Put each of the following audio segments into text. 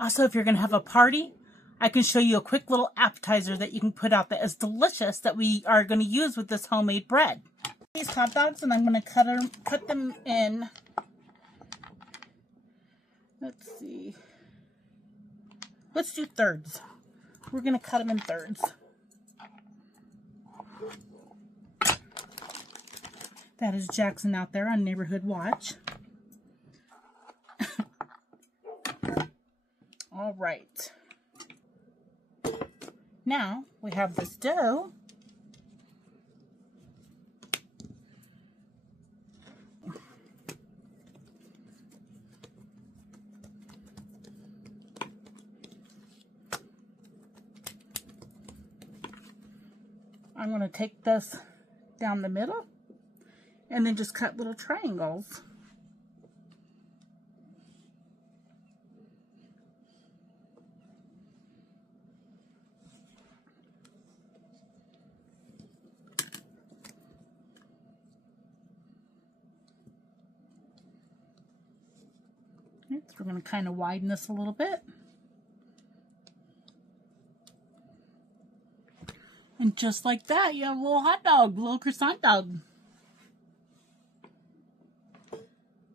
Also, if you're going to have a party, I can show you a quick little appetizer that you can put out that is delicious that we are going to use with this homemade bread. These hot dogs, and I'm going to cut them in. Let's see. Let's do thirds. We're going to cut them in thirds. That is Jackson out there on Neighborhood Watch. All right. Now we have this dough. I'm going to take this down the middle and then just cut little triangles. So we're going to kind of widen this a little bit. And just like that, you have a little hot dog, a little croissant dog.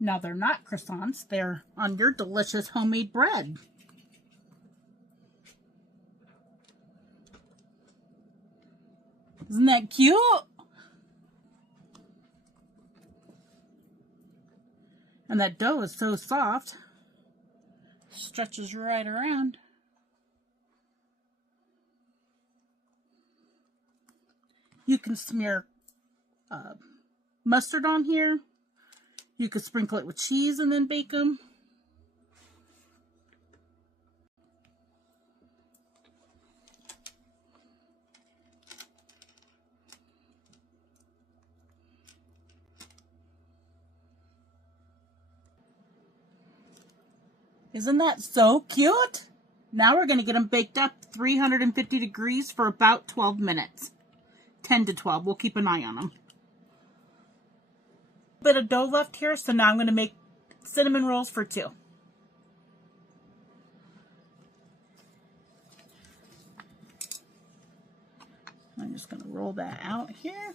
Now they're not croissants, they're on your delicious homemade bread. Isn't that cute? And that dough is so soft. Stretches right around. You can smear mustard on here. You could sprinkle it with cheese and then bake them. Isn't that so cute? Now we're going to get them baked up 350 degrees for about 12 minutes. 10 to 12. We'll keep an eye on them. A bit of dough left here, so now I'm going to make cinnamon rolls for 2. I'm just going to roll that out here.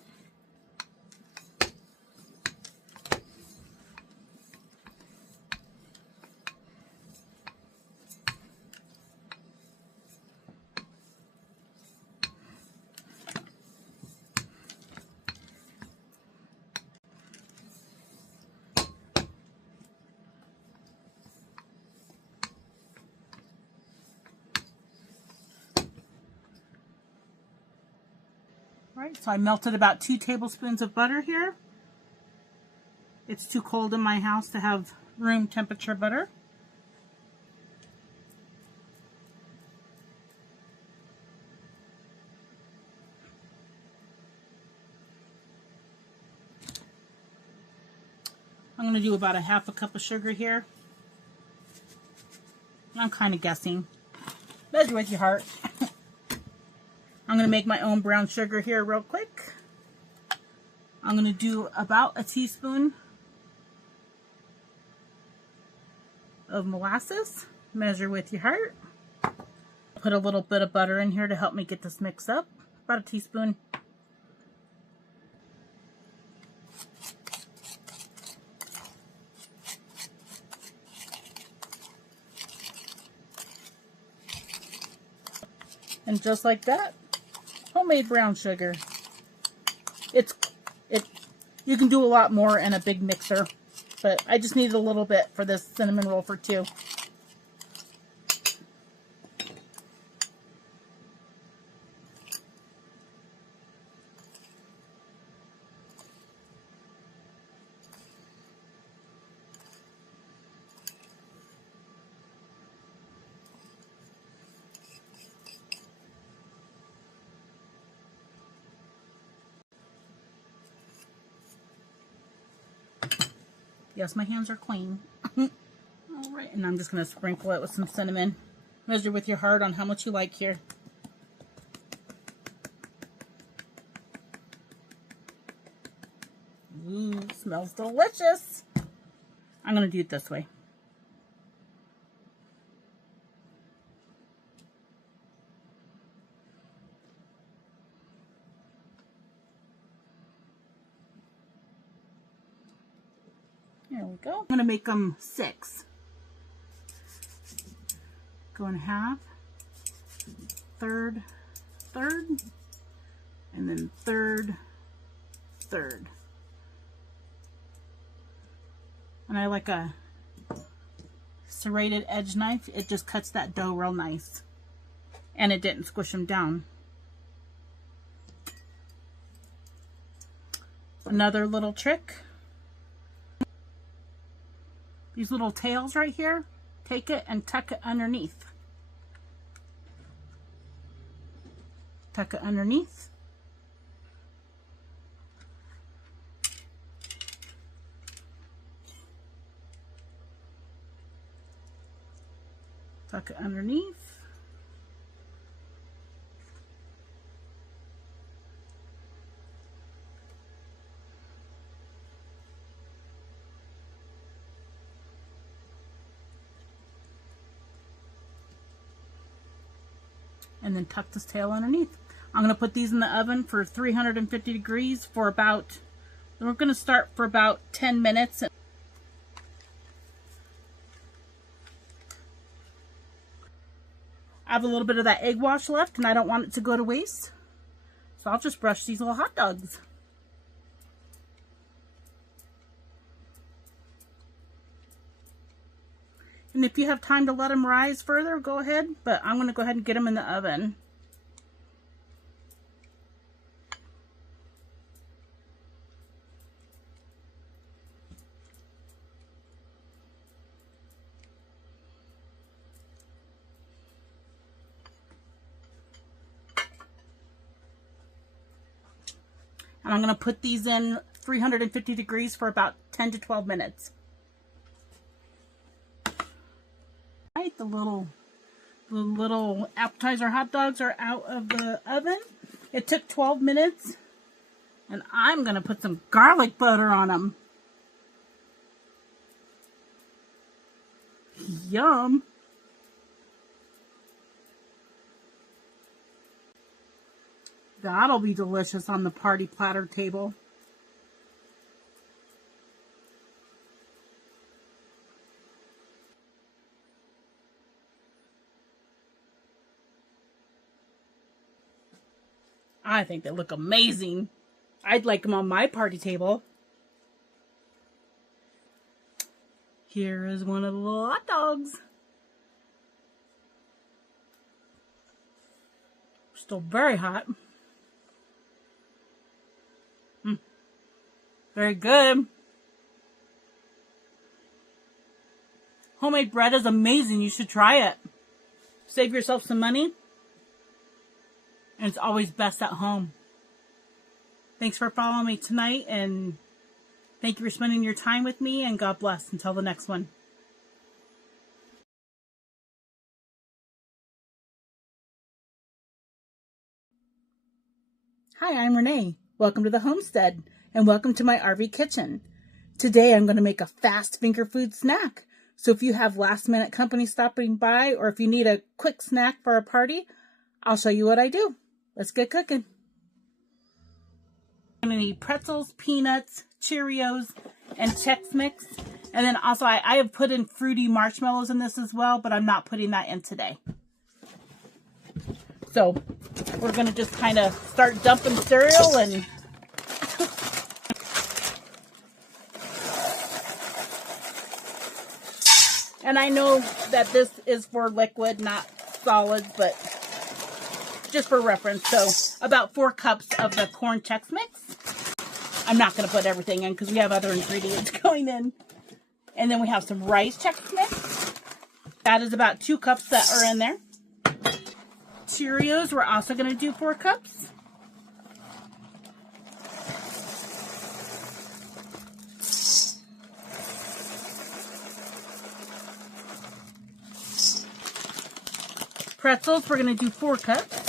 Right, so I melted about 2 tablespoons of butter here. It's too cold in my house to have room temperature butter. I'm going to do about a half a cup of sugar here. I'm kind of guessing. Measure with your heart. I'm going to make my own brown sugar here real quick. I'm going to do about a teaspoon of molasses. Measure with your heart. Put a little bit of butter in here to help me get this mixed up. About a teaspoon. And just like that, homemade brown sugar. You can do a lot more in a big mixer, but I just needed a little bit for this cinnamon roll for 2. Yes, my hands are clean. Alright, and I'm just going to sprinkle it with some cinnamon. Measure with your heart on how much you like here. Ooh, smells delicious. I'm going to do it this way. Here we go. I'm going to make them 6. Go in half, third, third, and then third, third. And I like a serrated edge knife. It just cuts that dough real nice. And it didn't squish them down. Another little trick. These little tails right here, take it and tuck it underneath. Tuck it underneath. Tuck it underneath. And then tuck this tail underneath. I'm going to put these in the oven for 350 degrees for about, we're going to start for about 10 minutes. I have a little bit of that egg wash left and I don't want it to go to waste. So I'll just brush these little hot dogs. And if you have time to let them rise further, go ahead. But I'm going to go ahead and get them in the oven. And I'm going to put these in 350 degrees for about 10 to 12 minutes. Right, the little appetizer hot dogs are out of the oven. It took 12 minutes. And I'm going to put some garlic butter on them. Yum. That'll be delicious on the party platter table. I think they look amazing. I'd like them on my party table. Here is one of the little hot dogs. Still very hot. Very good. Homemade bread is amazing. You should try it. Save yourself some money. And it's always best at home. Thanks for following me tonight, and thank you for spending your time with me, and God bless. Until the next one. Hi, I'm Renee. Welcome to the homestead, and welcome to my RV kitchen. Today I'm going to make a fast finger food snack. So if you have last minute company stopping by, or if you need a quick snack for a party, I'll show you what I do. Let's get cooking. I'm going to need pretzels, peanuts, Cheerios, and Chex Mix. And then also I have put in fruity marshmallows in this as well, but I'm not putting that in today. So we're going to just kind of start dumping cereal and I know that this is for liquid, not solids, but just for reference. So about 4 cups of the corn Chex Mix. I'm not going to put everything in because we have other ingredients going in. And then we have some Rice Chex Mix. That is about 2 cups that are in there. Cheerios, we're also going to do 4 cups. Pretzels, we're going to do 4 cups.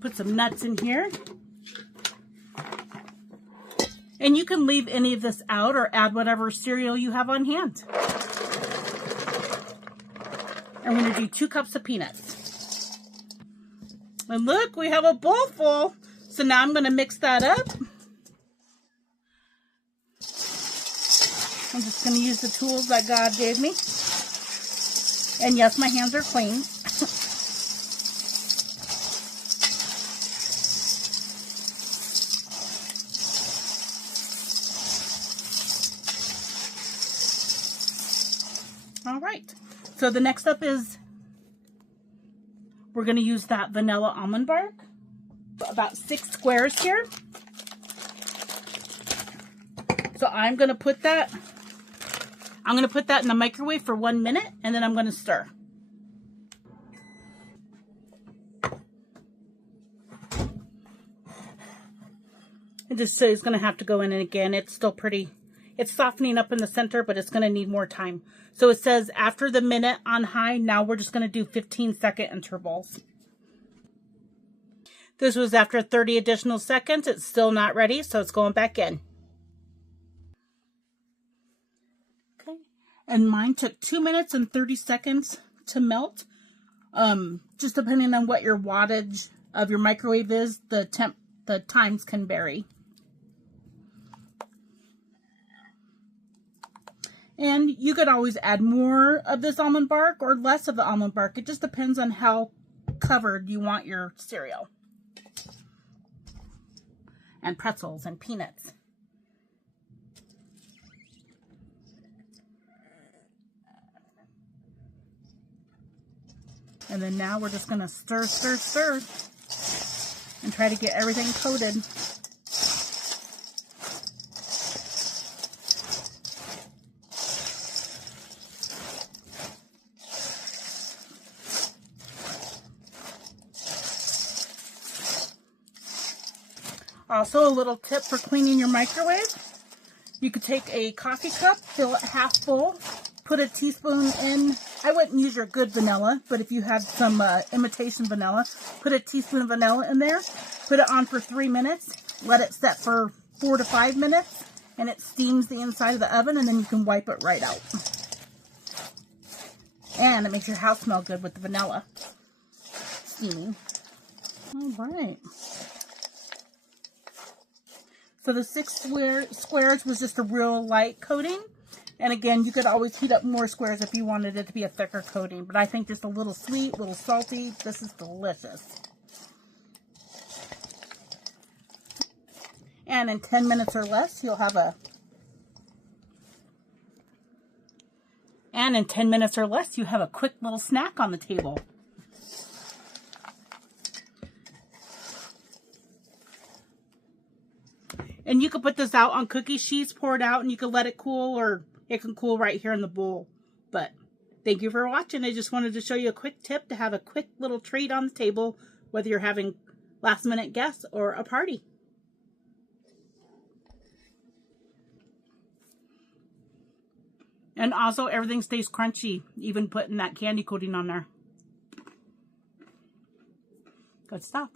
Put some nuts in here. And you can leave any of this out or add whatever cereal you have on hand. I'm going to do 2 cups of peanuts. And look, we have a bowl full. So now I'm going to mix that up. I'm just going to use the tools that God gave me. And yes, my hands are clean. All right. So the next step is we're going to use that vanilla almond bark. About 6 squares here. So I'm going to put that in the microwave for 1 minute, and then I'm going to stir. And this is going to have to go in, and again, it's still pretty, it's softening up in the center, but it's going to need more time. So it says after the minute on high, now we're just going to do 15-second intervals. This was after 30 additional seconds. It's still not ready, so it's going back in. Okay, and mine took 2 minutes and 30 seconds to melt. Just depending on what your wattage of your microwave is, the times can vary. And you could always add more of this almond bark or less of the almond bark. It just depends on how covered you want your cereal. And pretzels and peanuts. And then now we're just going to stir, stir, stir, and try to get everything coated. Also, a little tip for cleaning your microwave. You could take a coffee cup, fill it half full, put a teaspoon in. I wouldn't use your good vanilla, but if you had some imitation vanilla, put a teaspoon of vanilla in there, put it on for 3 minutes, let it set for 4 to 5 minutes, and it steams the inside of the oven, and then you can wipe it right out. And it makes your house smell good with the vanilla steaming. All right. So the 6 squares was just a real light coating. And again, you could always heat up more squares if you wanted it to be a thicker coating. But I think just a little sweet, a little salty. This is delicious. And in 10 minutes or less, you'll have a... And in 10 minutes or less, you have a quick little snack on the table. And you can put this out on cookie sheets, pour it out, and you can let it cool, or it can cool right here in the bowl. But thank you for watching. I just wanted to show you a quick tip to have a quick little treat on the table, whether you're having last minute guests or a party. And also everything stays crunchy, even putting that candy coating on there. Good stuff.